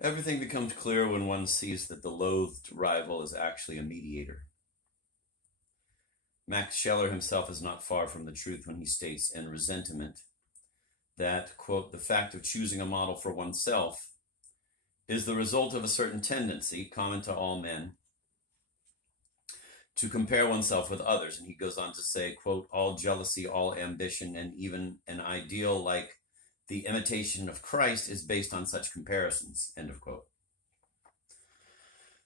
Everything becomes clear when one sees that the loathed rival is actually a mediator. Max Scheler himself is not far from the truth when he states in Resentment that, quote, the fact of choosing a model for oneself is the result of a certain tendency, common to all men, to compare oneself with others. And he goes on to say, quote, all jealousy, all ambition, and even an ideal like the imitation of Christ is based on such comparisons, end of quote.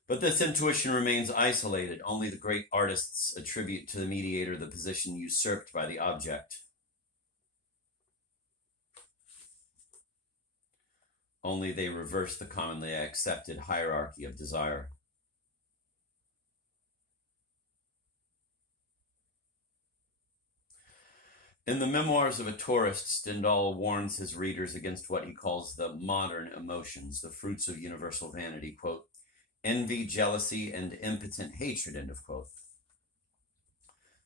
But this intuition remains isolated. Only the great artists attribute to the mediator the position usurped by the object. Only they reverse the commonly accepted hierarchy of desire. In the Memoirs of a Tourist, Stendhal warns his readers against what he calls the modern emotions, the fruits of universal vanity, quote, envy, jealousy, and impotent hatred, end of quote.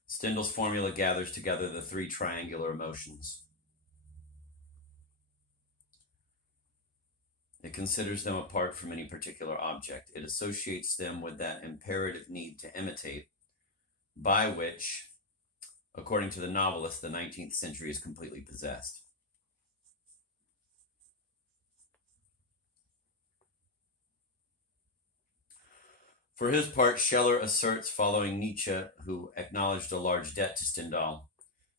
Stendhal's formula gathers together the three triangular emotions. It considers them apart from any particular object. It associates them with that imperative need to imitate, by which, according to the novelist, the 19th century is completely possessed. For his part, Scheler asserts, following Nietzsche, who acknowledged a large debt to Stendhal,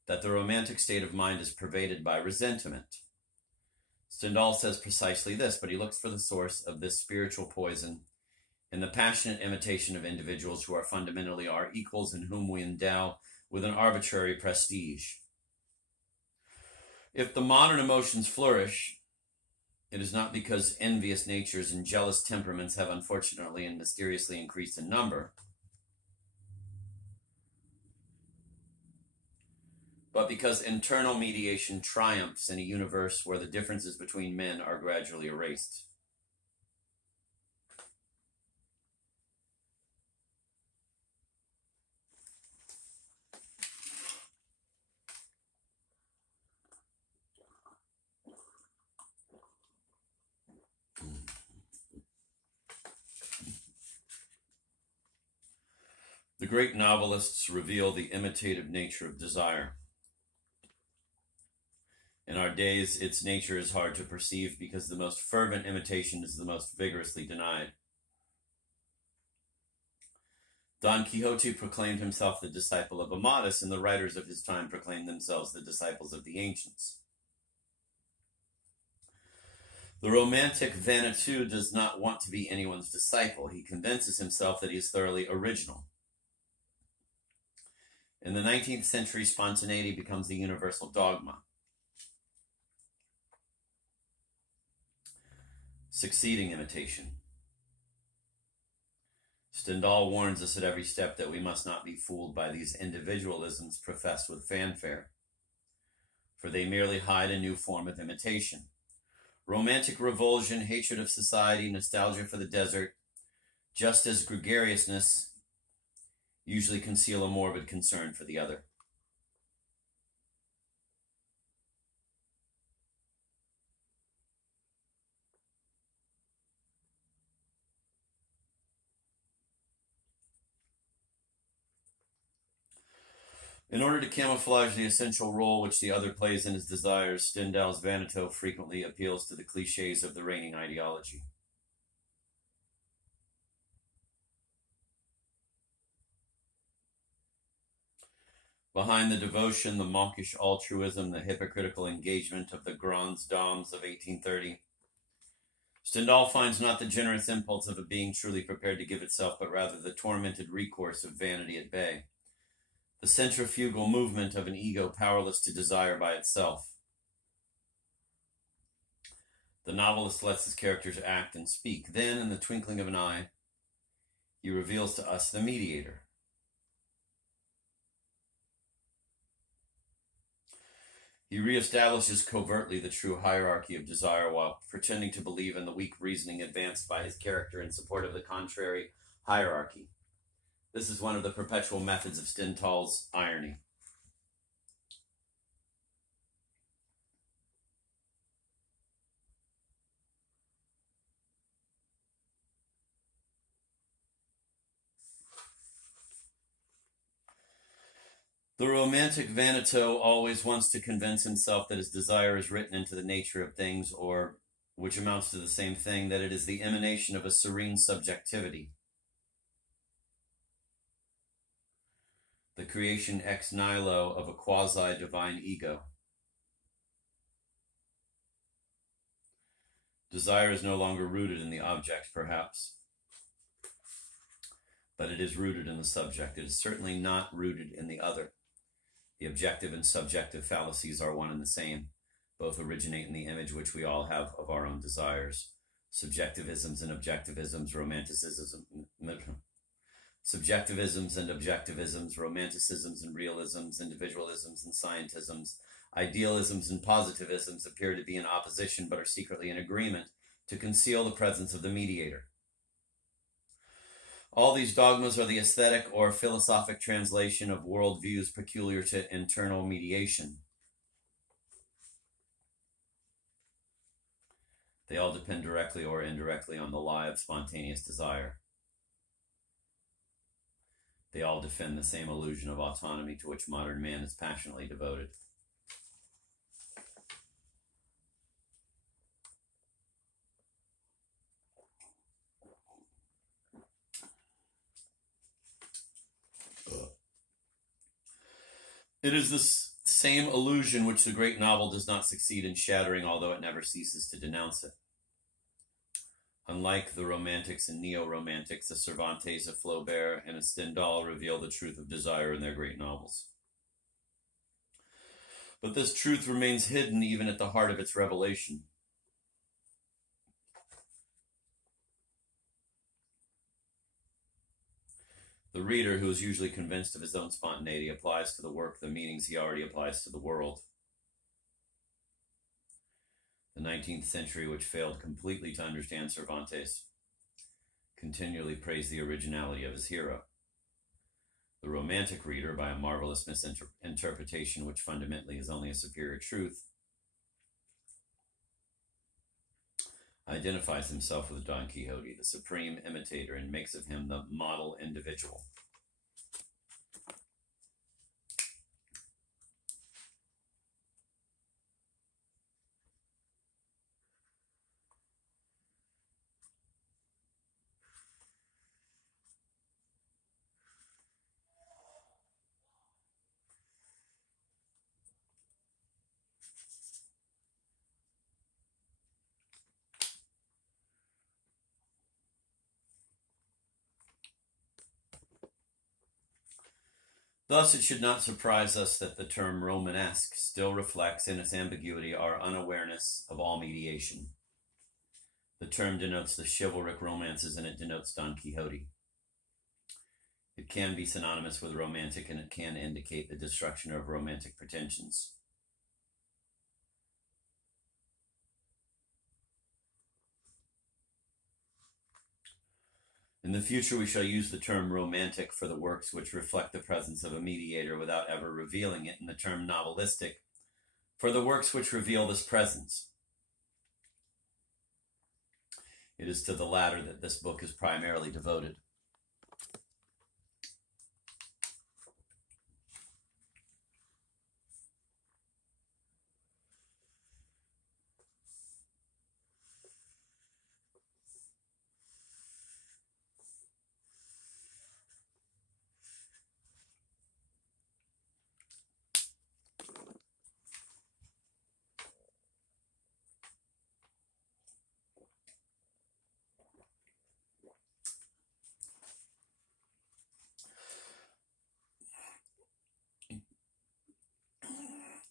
that the romantic state of mind is pervaded by resentment. Stendhal says precisely this, but he looks for the source of this spiritual poison in the passionate imitation of individuals who are fundamentally our equals and whom we endow with an arbitrary prestige. If the modern emotions flourish, it is not because envious natures and jealous temperaments have unfortunately and mysteriously increased in number, but because internal mediation triumphs in a universe where the differences between men are gradually erased. The great novelists reveal the imitative nature of desire. In our days, its nature is hard to perceive because the most fervent imitation is the most vigorously denied. Don Quixote proclaimed himself the disciple of Amadis, and the writers of his time proclaimed themselves the disciples of the ancients. The romantic Vanuatu does not want to be anyone's disciple. He convinces himself that he is thoroughly original. In the 19th century, spontaneity becomes the universal dogma. Succeeding imitation. Stendhal warns us at every step that we must not be fooled by these individualisms professed with fanfare, for they merely hide a new form of imitation. Romantic revulsion, hatred of society, nostalgia for the desert, just as gregariousness, usually conceal a morbid concern for the other. In order to camouflage the essential role which the other plays in his desires, Stendhal's Vanuatu frequently appeals to the cliches of the reigning ideology. Behind the devotion, the mawkish altruism, the hypocritical engagement of the grands dames of 1830, Stendhal finds not the generous impulse of a being truly prepared to give itself, but rather the tormented recourse of vanity at bay, the centrifugal movement of an ego powerless to desire by itself. The novelist lets his characters act and speak. Then, in the twinkling of an eye, he reveals to us the mediator. He reestablishes covertly the true hierarchy of desire while pretending to believe in the weak reasoning advanced by his character in support of the contrary hierarchy. This is one of the perpetual methods of Stendhal's irony. The romantic vanito always wants to convince himself that his desire is written into the nature of things, or, which amounts to the same thing, that it is the emanation of a serene subjectivity, the creation ex nihilo of a quasi-divine ego. Desire is no longer rooted in the object, perhaps, but it is rooted in the subject. It is certainly not rooted in the other. The objective and subjective fallacies are one and the same. Both originate in the image which we all have of our own desires. Subjectivisms and objectivisms, subjectivisms and objectivisms, romanticisms and realisms, individualisms and scientisms, idealisms and positivisms appear to be in opposition but are secretly in agreement to conceal the presence of the mediator. All these dogmas are the aesthetic or philosophic translation of worldviews peculiar to internal mediation. They all depend directly or indirectly on the lie of spontaneous desire. They all defend the same illusion of autonomy to which modern man is passionately devoted. It is this same illusion which the great novel does not succeed in shattering, although it never ceases to denounce it. Unlike the Romantics and Neo-Romantics, a Cervantes, a Flaubert, and a Stendhal reveal the truth of desire in their great novels. But this truth remains hidden even at the heart of its revelation. The reader, who is usually convinced of his own spontaneity, applies to the work the meanings he already applies to the world. The 19th century, which failed completely to understand Cervantes, continually praised the originality of his hero. The Romantic reader, by a marvelous misinterpretation which fundamentally is only a superior truth, identifies himself with Don Quixote, the supreme imitator, and makes of him the model individual. Thus, it should not surprise us that the term Romanesque still reflects in its ambiguity our unawareness of all mediation. The term denotes the chivalric romances, and it denotes Don Quixote. It can be synonymous with romantic, and it can indicate the destruction of romantic pretensions. In the future, we shall use the term romantic for the works which reflect the presence of a mediator without ever revealing it, and the term novelistic for the works which reveal this presence. It is to the latter that this book is primarily devoted.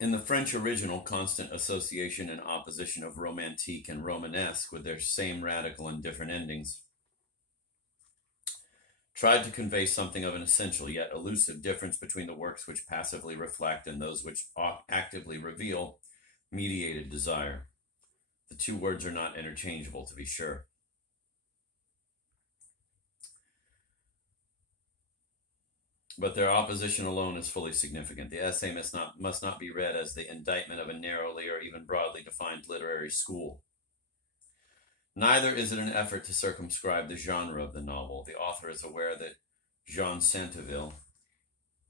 In the French original, constant association and opposition of romantique and romanesque, with their same radical and different endings, tried to convey something of an essential yet elusive difference between the works which passively reflect and those which actively reveal mediated desire. The two words are not interchangeable, to be sure. But their opposition alone is fully significant. The essay must not be read as the indictment of a narrowly or even broadly defined literary school. Neither is it an effort to circumscribe the genre of the novel. The author is aware that Jean Centeville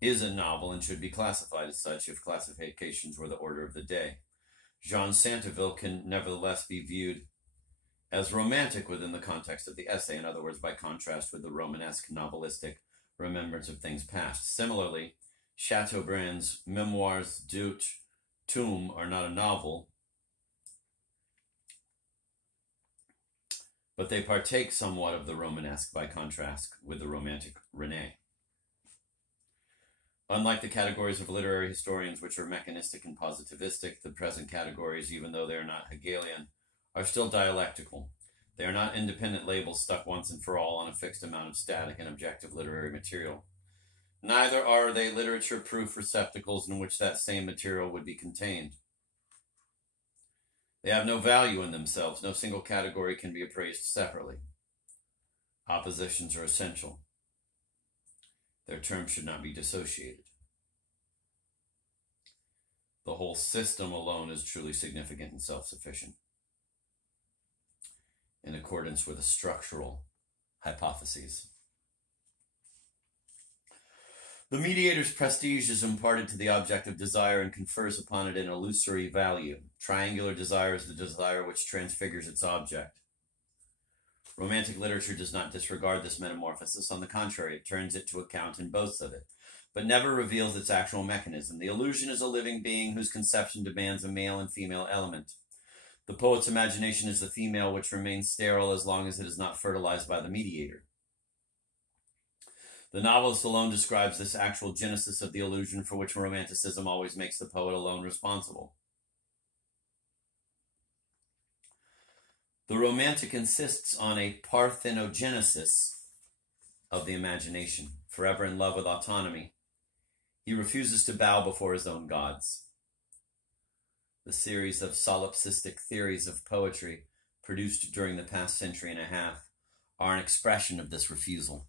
is a novel and should be classified as such if classifications were the order of the day. Jean Santeville can nevertheless be viewed as romantic within the context of the essay, in other words, by contrast with the Romanesque novelistic remembrance of things past. Similarly, Chateaubriand's Memoirs d'Outre-Tombe are not a novel, but they partake somewhat of the Romanesque by contrast with the romantic René. Unlike the categories of literary historians, which are mechanistic and positivistic, the present categories, even though they are not Hegelian, are still dialectical. They are not independent labels stuck once and for all on a fixed amount of static and objective literary material. Neither are they literature-proof receptacles in which that same material would be contained. They have no value in themselves. No single category can be appraised separately. Oppositions are essential. Their terms should not be dissociated. The whole system alone is truly significant and self-sufficient, in accordance with the structural hypotheses. The mediator's prestige is imparted to the object of desire and confers upon it an illusory value. Triangular desire is the desire which transfigures its object. Romantic literature does not disregard this metamorphosis. On the contrary, it turns it to account and boasts of it, but never reveals its actual mechanism. The illusion is a living being whose conception demands a male and female element. The poet's imagination is the female, which remains sterile as long as it is not fertilized by the mediator. The novelist alone describes this actual genesis of the illusion, for which romanticism always makes the poet alone responsible. The romantic insists on a parthenogenesis of the imagination. Forever in love with autonomy, he refuses to bow before his own gods. The series of solipsistic theories of poetry produced during the past century and a half are an expression of this refusal.